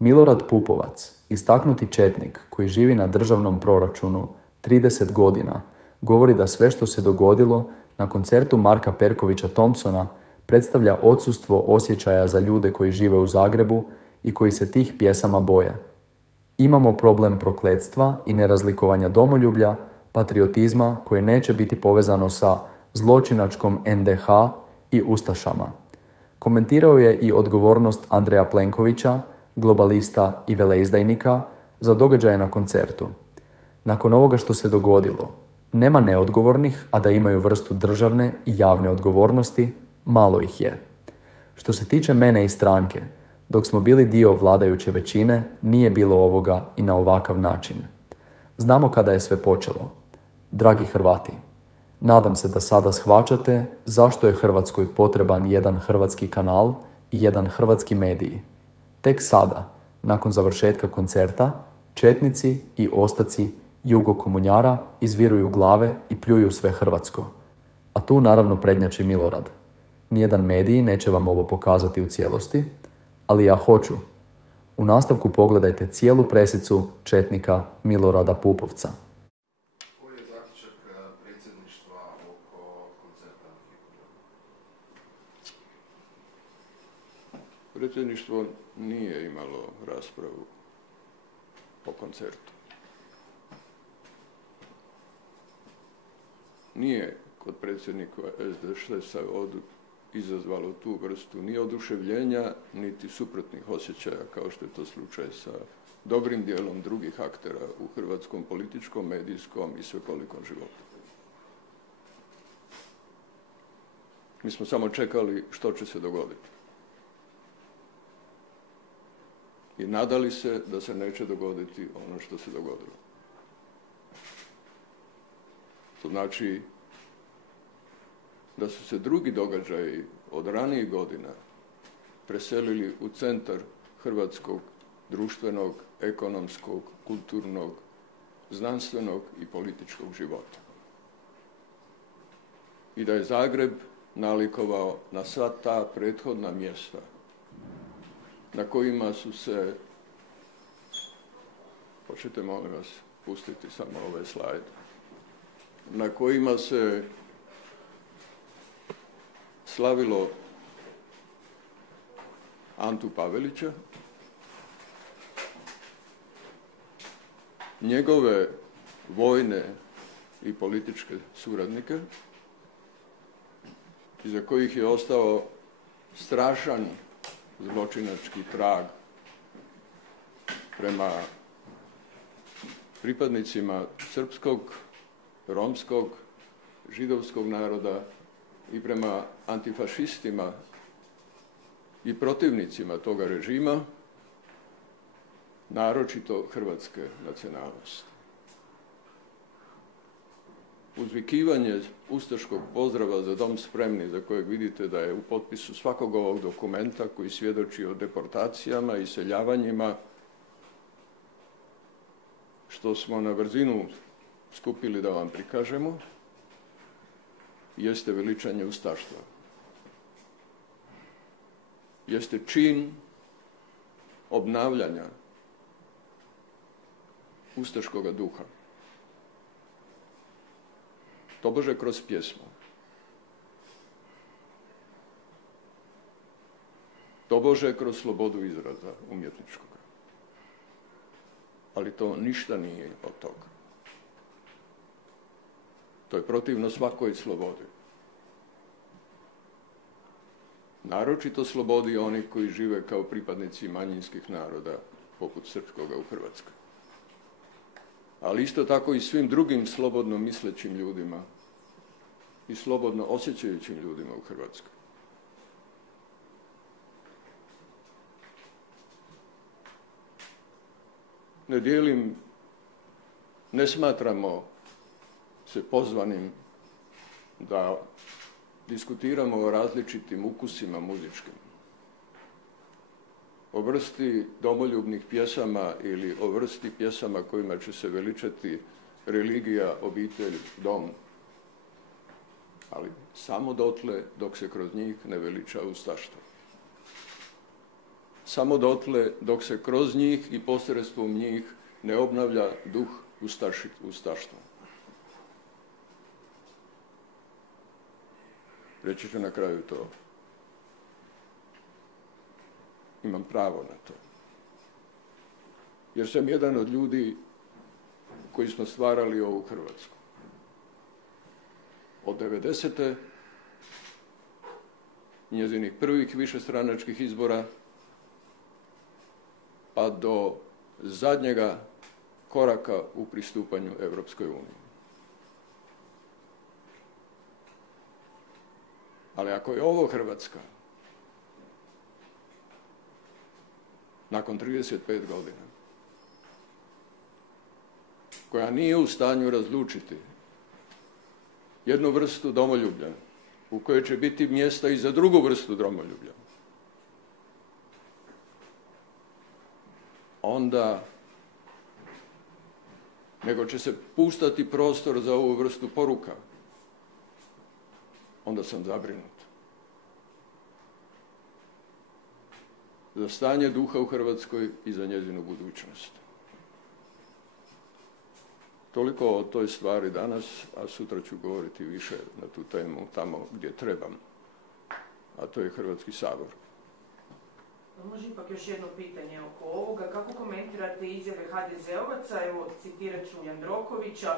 Milorad Pupovac, istaknuti četnik koji živi na državnom proračunu 30 godina, govori da sve što se dogodilo na koncertu Marka Perkovića Thompsona predstavlja odsustvo osjećaja za ljude koji žive u Zagrebu i koji se tih pjesama boje. Imamo problem prokletstva i nerazlikovanja domoljublja, patriotizma koje neće biti povezano sa zločinačkom NDH i ustašama. Komentirao je i odgovornost Andreja Plenkovića, globalista i veleizdajnika, za događaje na koncertu. Nakon ovoga što se dogodilo, nema neodgovornih, a da imaju vrstu državne i javne odgovornosti, malo ih je. Što se tiče mene i stranke, dok smo bili dio vladajuće većine, nije bilo ovoga i na ovakav način. Znamo kada je sve počelo. Dragi Hrvati, nadam se da sada shvaćate zašto je Hrvatskoj potreban jedan hrvatski kanal i jedan hrvatski medij. Tek sada, nakon završetka koncerta, četnici i ostaci jugokomunjara izviruju glave i pljuju sve hrvatsko. A tu naravno prednjači Milorad. Nijedan medij neće vam ovo pokazati u cijelosti, ali ja hoću. U nastavku pogledajte cijelu presicu četnika Milorada Pupovca. Koji je zaključak predsjedništva oko koncerta? Predsjedništvo nije imalo raspravu o koncertu. Nije kod predsjednika SDSS-a izazvalo tu vrstu ni oduševljenja, niti suprotnih osjećaja, kao što je to slučaj sa dobrim dijelom drugih aktera u hrvatskom političkom, medijskom i svekolikom životu. Mi smo samo čekali što će se dogoditi. I nadali se da se neće dogoditi ono što se dogodilo. To znači da su se drugi događaji od ranijih godina preselili u centar hrvatskog društvenog, ekonomskog, kulturnog, znanstvenog i političkog života. I da je Zagreb nalikovao na sva ta prethodna mjesta na kojima su se, hoćete molim vas pustiti samo ovaj slajd, na kojima se slavilo Antu Pavelića, njegove vojne i političke suradnike, iza kojih je ostao strašan zločinački trag prema pripadnicima srpskog, romskog, židovskog naroda i prema antifašistima i protivnicima toga režima, naročito hrvatske nacionalnosti. Uzvikivanje ustaškog pozdrava za dom spremni, za kojeg vidite da je u potpisu svakog ovog dokumenta koji svjedoči o deportacijama i seljavanjima, što smo na brzinu skupili da vam prikažemo, jeste veličanje ustaštva. Jeste čin obnavljanja ustaškoga duha. Tobože kroz pjesmu. Tobože kroz slobodu izraza umjetničkoga. Ali to ništa nije od toga. To je protivno svakoj slobodi. Naročito slobodi onih koji žive kao pripadnici manjinskih naroda, poput srpskoga u Hrvatskoj. Ali isto tako i svim drugim slobodno mislećim ljudima i slobodno osjećajućim ljudima u Hrvatskoj. Ne smatramo se pozvanim da diskutiramo o različitim ukusima muzičkim, o vrsti domoljubnih pjesama ili o vrsti pjesama kojima će se veličati religija, obitelj, dom, ali samo dotle dok se kroz njih ne veliča ustaštvo. samo dotle dok se kroz njih i posredstvom njih ne obnavlja duh ustaštva. Reći ću na kraju to. Imam pravo na to. Jer sam jedan od ljudi koji smo stvarali ovu Hrvatsku. Od 90. njezinih prvih višestranačkih izbora pa do zadnjega koraka u pristupanju Europskoj uniji. Ali ako je ovo Hrvatska, nakon 35 godina, koja nije u stanju razlučiti jednu vrstu domoljublja, u kojoj će biti mjesta i za drugu vrstu domoljublja, onda nego će se puštati prostor za ovu vrstu poruka, onda sam zabrinut. Za stanje duha u Hrvatskoj i za njezinu budućnost. Toliko o toj stvari danas, a sutra ću govoriti više na tu temu tamo gdje trebam, a to je Hrvatski sabor. Može ipak još jedno pitanje oko ovoga. Kako komentirate izjave HDZ-ovaca? Evo, citirat ću Jandrokovića.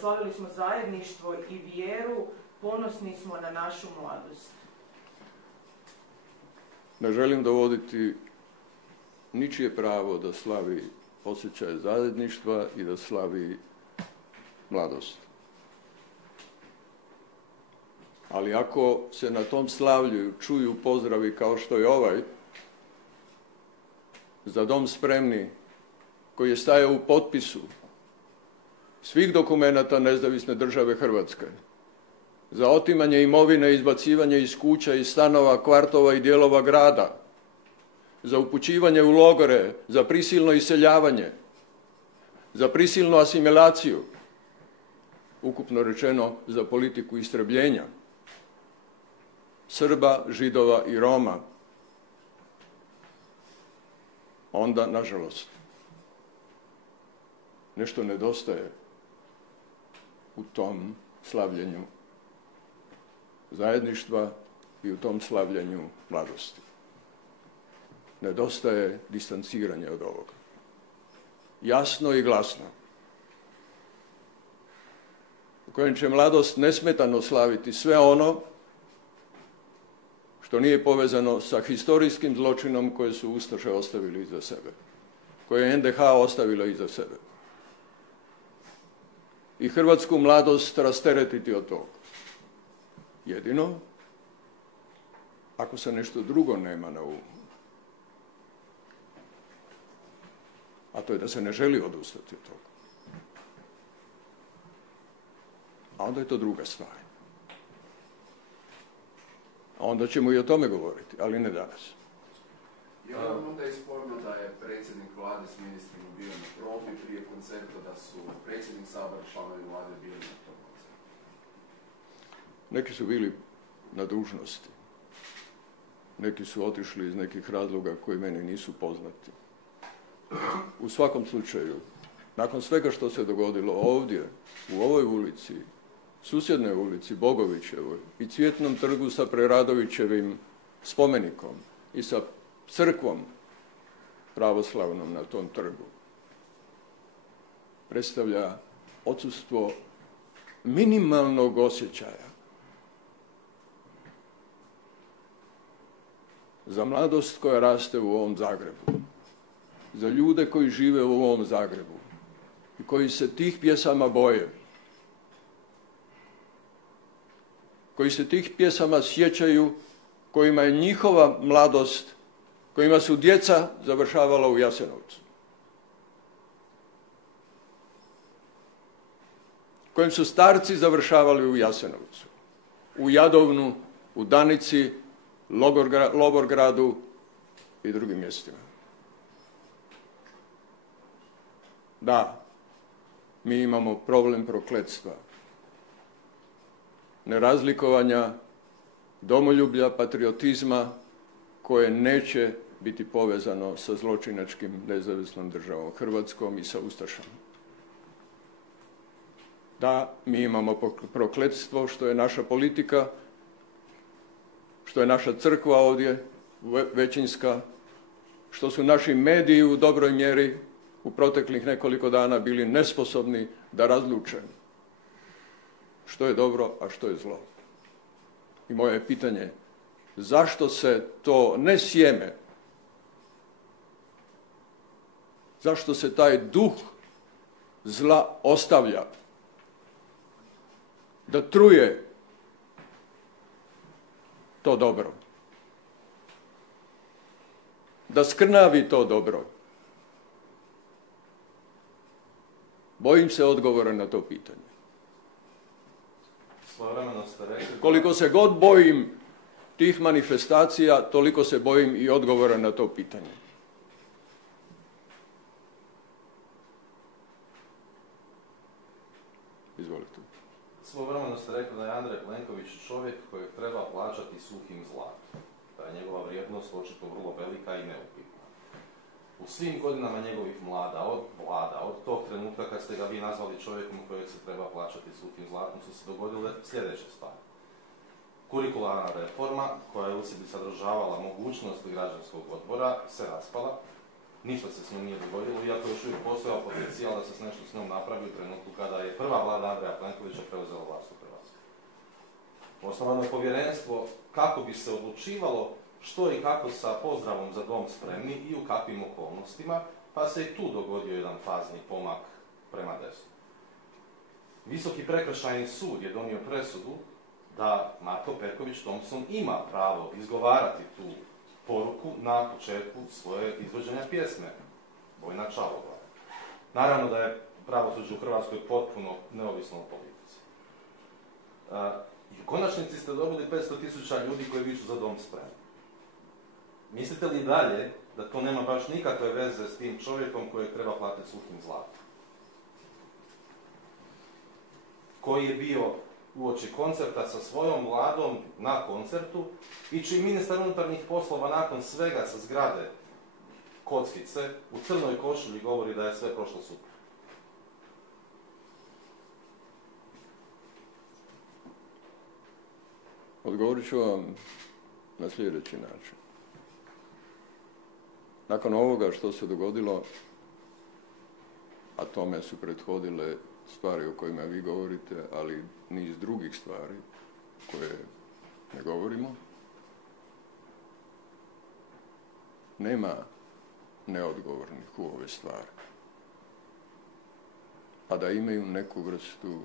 Slavili smo zajedništvo i vjeru, ponosni smo na našu mladost. Ne želim dovoditi ničije pravo da slavi osjećaj zajedništva i da slavi mladost. Ali ako se na tom slavlju čuju pozdravi kao što je ovaj, Za dom spremni, koji je stajao u potpisu svih dokumenata Nezavisne države Hrvatske, za otimanje imovine, izbacivanje iz kuća, iz stanova, kvartova i dijelova grada, za upućivanje u logore, za prisilno iseljavanje, za prisilnu asimilaciju, ukupno rečeno za politiku istrebljenja Srba, Židova i Roma, onda, nažalost, nešto nedostaje u tom slavljenju zajedništva i u tom slavljenju mladosti. Nedostaje distanciranje od ovoga. Jasno i glasno. U kojem će mladost nesmetano slaviti sve ono što nije povezano sa historijskim zločinom koje su ustaše ostavili iza sebe, koje je NDH ostavila iza sebe. I hrvatsku mladost rasteretiti od toga. Jedino ako se nešto drugo nema na umu, a to je da se ne želi odustati od toga. A onda je to druga stvar. A onda ćemo i o tome govoriti, ali ne danas. Je li onda je sporno da je predsjednik vlade s ministrima bio na probi prije koncerta, da su predsjednik Sabora i članovi vlade bili na tom koncertu? Neki su bili na dužnosti. Neki su otišli iz nekih razloga koji meni nisu poznati. U svakom slučaju, nakon svega što se dogodilo ovdje, u ovoj ulici, susjednoj ulici Bogovićevoj i Cvjetnom trgu sa Preradovićevim spomenikom i sa crkvom pravoslavnom na tom trgu, predstavlja odsustvo minimalnog osjećaja za mladost koja raste u ovom Zagrebu, za ljude koji žive u ovom Zagrebu i koji se tih pjesama boje, koji se tih pjesama sjećaju, kojima je njihova mladost, kojima su djeca završavala u Jasenovcu, kojim su starci završavali u Jasenovcu, u Jadovnu, u Danici, Logorgradu i drugim mjestima. Da, mi imamo problem prokletstva, nerazlikovanja, domoljublja, patriotizma koje neće biti povezano sa zločinačkim nezavisnom državom Hrvatskom i sa ustašama. Da, mi imamo prokletstvo što je naša politika, što je naša crkva ovdje većinska, što su naši mediji u dobroj mjeri u proteklih nekoliko dana bili nesposobni da razluče što je dobro, a što je zlo. I moje je pitanje, zašto se to ne sjeme, zašto se taj duh zla ostavlja da truje to dobro, da skrnavi to dobro? Bojim se odgovora na to pitanje. Koliko se god bojim tih manifestacija, toliko se bojim i odgovora na to pitanje. Izvolite. Svojevremeno ste rekli da je Andrej Plenković čovjek kojeg treba plaćati suhim zlatom. Da je njegova vrijednost očito vrlo velika i neupitna. U svim godinama njegovih vlada, od tog trenutka kad ste ga vi nazvali čovjekom kojeg se treba plaćati suhim zlatom, su se dogodile sljedeće stvari. Kurikularna reforma, koja je u sebi sadržavala mogućnost građanskog odbora, se raspala. Ništa se s njom nije dogodilo, iako još uvijek postojao potencijal da se s nešto s njom napravi u trenutku kada je prva vlada Andreja Plenkovića preuzela vlast u Hrvatskoj. Osnovano je povjerenstvo kako bi se odlučivalo što i kako sa pozdravom za dom spremni i u kakvim okolnostima, pa se i tu dogodio jedan fazni pomak prema desnu. Visoki prekršajni sud je donio presudu da Marko Perković Thompson ima pravo izgovarati tu poruku na početku svoje izvođenja pjesme Vojna Čavoglava. Naravno da je pravosuđe u Hrvatskoj potpuno neovisno o politici. I u konačnici ste dobili 500.000 ljudi koji viču za dom spremni. Mislite li dalje da to nema baš nikakve veze s tim čovjekom kojeg treba platiti suhim zlatom? Koji je bio uoči koncerta sa svojom vladom na koncertu i čiji ministar unutarnjih poslova nakon svega sa zgrade Kockice u crnoj košulji govori da je sve prošlo super. Odgovorit ću vam na sljedeći način. Nakon ovoga što se dogodilo, a tome su prethodile stvari o kojima vi govorite, ali niz drugih stvari koje ne govorimo, nema neodgovornih u ove stvari, a da imaju neku vrstu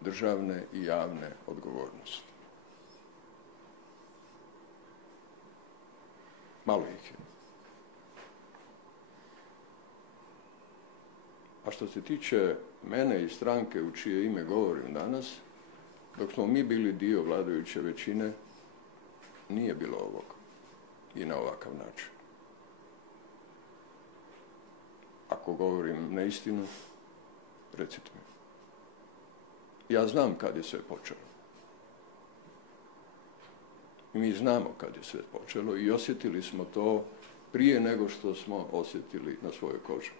državne i javne odgovornosti. Malo ih je. A što se tiče mene i stranke u čije ime govorim danas, dok smo mi bili dio vladajuće većine, nije bilo ovog i na ovakav način. Ako govorim neistinu, recite mi. Ja znam kad je sve počelo. I mi znamo kad je sve počelo i osjetili smo to prije nego što smo osjetili na svojoj koži.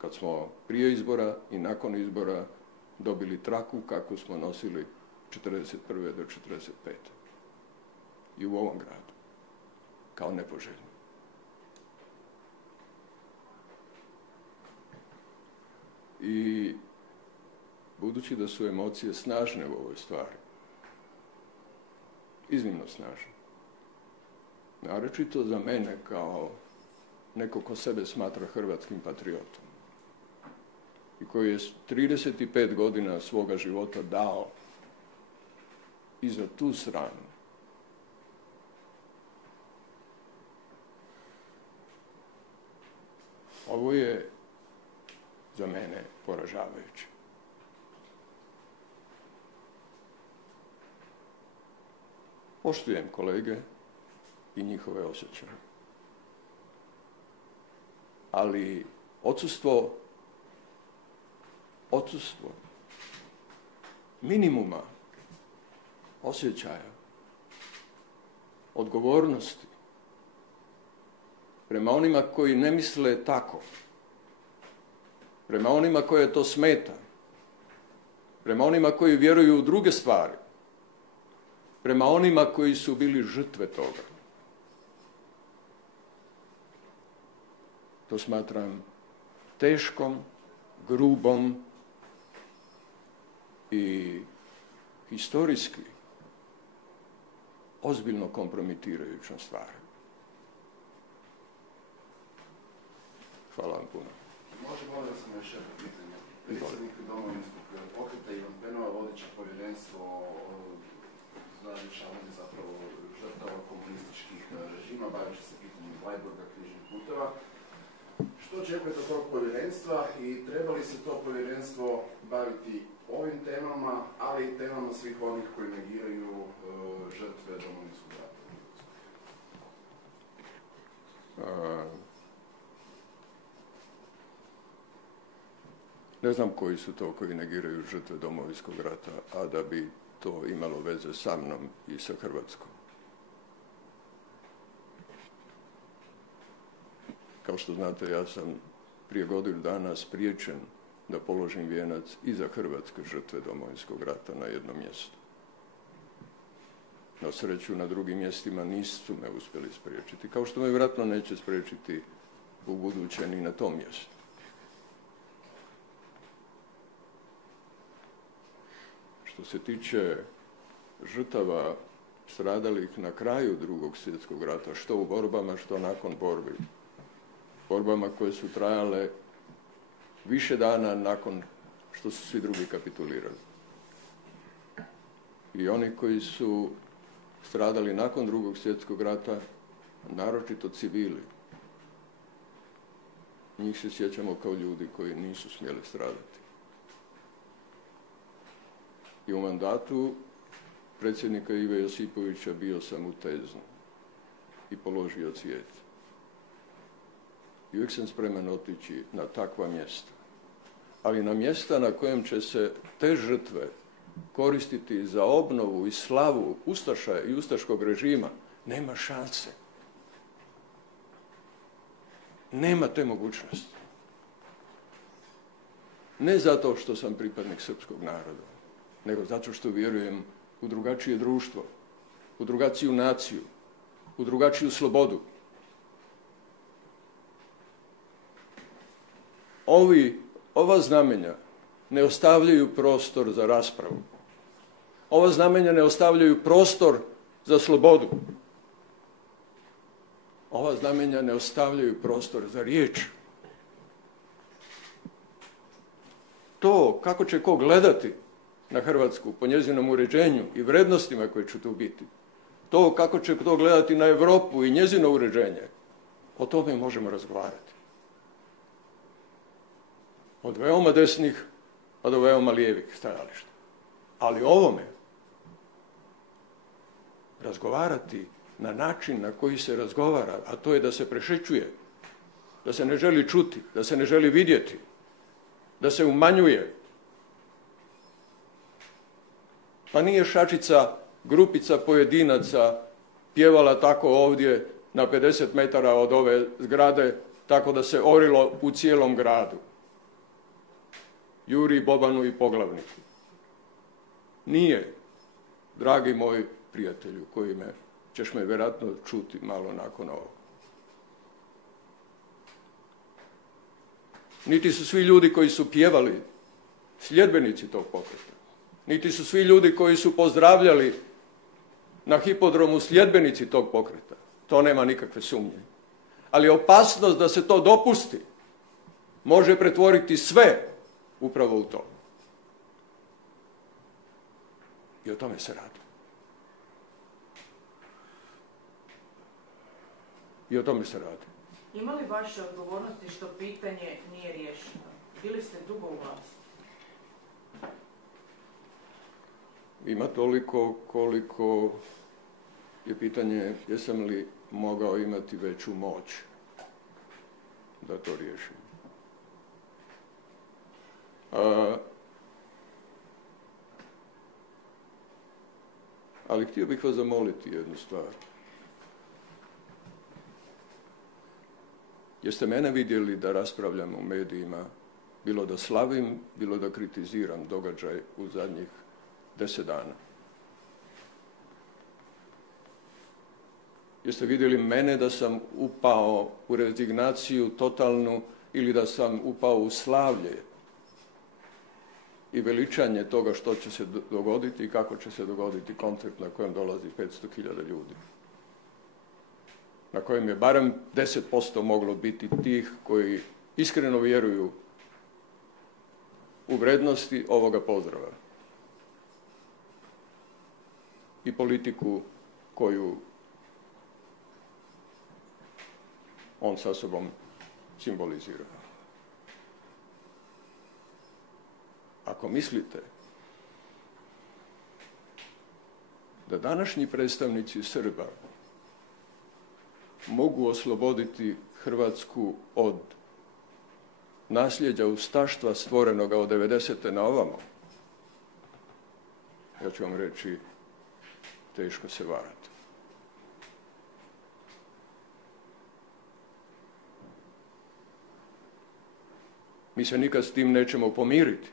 Kad smo prije izbora i nakon izbora dobili traku kakvu smo nosili 1941. do 1945. I u ovom gradu, kao nepoželjni. I budući da su emocije snažne u ovoj stvari, iznimno snažne, naročito za mene kao neko ko sebe smatra hrvatskim patriotom i koji je 35 godina svoga života dao i za tu stranu, ovo je za mene poražavajuće. Poštujem kolege i njihove osjećaje. Ali odsustvo minimuma osjećaja, odgovornosti prema onima koji ne misle tako, prema onima koje to smeta, prema onima koji vjeruju u druge stvari, prema onima koji su bili žrtve toga. To smatram teškom, grubom i historijski ozbiljno kompromitirajućom stvari. Hvala vam puno. Molim sam još jedno pitanje. Predsjednik Domovinskog pokreta Ivan Penava, vodeće povjerenstvo za rješavanje zapravo žrtava komunističkih režima, baveći se pitanjem Bleiburga, križnih puteva. Što očekujete od tog povjerenstva i treba li se to povjerenstvo baviti ovim temama, ali i temama svih onih koji negiraju žrtve Domovinskog rata? Ne znam koji su to koji negiraju žrtve Domovinskog rata, a da bi to imalo veze sa mnom i sa Hrvatskom. Kao što znate, ja sam prije godinu dana spriječen da položim vijenac i za hrvatske žrtve Domovinskog rata na jednom mjestu. Na sreću, na drugim mjestima nisu me uspjeli spriječiti, kao što me vjerojatno neće spriječiti u buduće ni na tom mjestu. Što se tiče žrtava stradalih na kraju Drugog svjetskog rata, što u borbama, što nakon borbi, borbama koje su trajale više dana nakon što su svi drugi kapitulirali. I oni koji su stradali nakon Drugog svjetskog rata, naročito civili, njih se sjećamo kao ljudi koji nisu smjeli stradati. I u mandatu predsjednika Ive Josipovića bio sam u Teznu i položio cvijet. I uvijek sam spreman otići na takva mjesta. Ali na mjesta na kojem će se te žrtve koristiti za obnovu i slavu ustaša i ustaškog režima, nema šanse. Nema te mogućnosti. Ne zato što sam pripadnik srpskog naroda, nego zato što vjerujem u drugačije društvo, u drugačiju naciju, u drugačiju slobodu. Ova znamenja ne ostavljaju prostor za raspravu. Ova znamenja ne ostavljaju prostor za slobodu. Ova znamenja ne ostavljaju prostor za riječ. To kako će ko gledati na Hrvatsku po njezinom uređenju i vrednostima koje će tu biti, to kako će to gledati na Europu i njezino uređenje, o tome možemo razgovarati. Od veoma desnih, a do veoma lijevih stajališta. Ali ovome razgovarati na način na koji se razgovara, a to je da se prešećuje, da se ne želi čuti, da se ne želi vidjeti, da se umanjuje. Pa nije šačica, grupica pojedinaca pjevala tako ovdje na 50 metara od ove zgrade, tako da se orilo u cijelom gradu. Juri, Bobanu i Poglavniku. Nije, dragi moj prijatelju, koji ćeš me vjerojatno čuti malo nakon ovog. Niti su svi ljudi koji su pjevali sljedbenici tog pokreta. Niti su svi ljudi koji su pozdravljali na hipodromu sljedbenici tog pokreta. To nema nikakve sumnje. Ali opasnost da se to dopusti može pretvoriti sve upravo u to. I o tome se radi. I o tome se radi. Ima li vaše odgovornosti što pitanje nije riješeno? Bili ste dugo u vlasti? Ima toliko koliko je pitanje jesam li mogao imati veću moć da to riješim. Ali htio bih vas zamoliti jednu stvar. Jeste mene vidjeli da raspravljam u medijima, bilo da slavim, bilo da kritiziram događaj u zadnjih 10 dana? Jeste vidjeli mene da sam upao u rezignaciju totalnu ili da sam upao u slavlje i veličanje toga što će se dogoditi i kako će se dogoditi koncert na kojem dolazi 500.000 ljudi? Na kojem je barem 10% moglo biti tih koji iskreno vjeruju u vrednosti ovoga pozdrava i politiku koju on sa sobom simbolizira. Ako mislite da današnji predstavnici Srba mogu osloboditi Hrvatsku od nasljeđa ustaštva stvorenoga od 90. na ovamo, ja ću vam reći, teško se varati. Mi se nikad s tim nećemo pomiriti,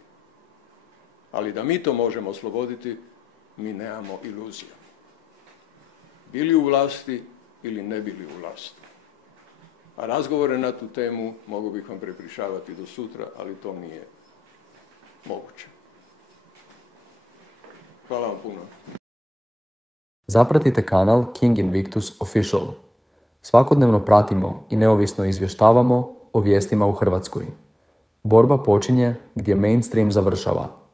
ali da mi to možemo osloboditi, mi nemamo iluzija. Bili u vlasti ili ne bili u vlasti. A razgovore na tu temu mogu bih vam prepričavati do sutra, ali to nije moguće. Hvala vam puno. Zapratite kanal King Invictus Official. Svakodnevno pratimo i neovisno izvještavamo o vijestima u Hrvatskoj. Borba počinje gdje mainstream završava.